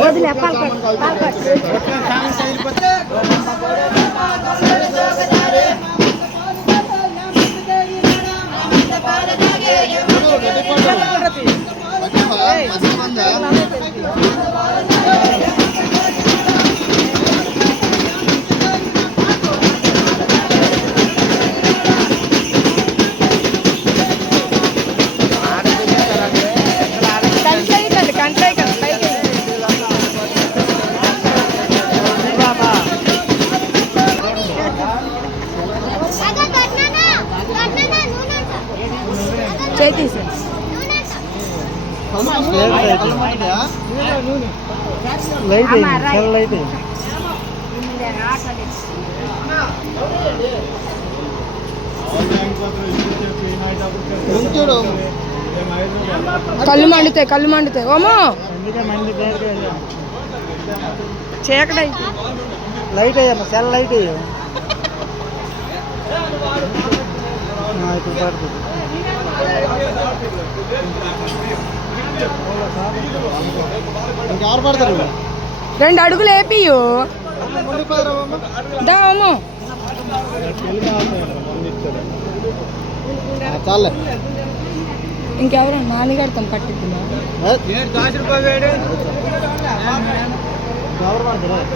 వదిలే పాల్పట్టు చేసి కళ్ళు మండుతాయి ఓమో చీకటి లైట్ అయ్యమ్మా సెల్ లైట్ అయ్యా ఇప్పుడు పడుతుంది ఇంకెవరు పడతారు 2 అడుగులు వేపియు దాము చాలే ఇంకెవరు నాన్నగారితో పట్టిద్దా ఎవరు పడతారు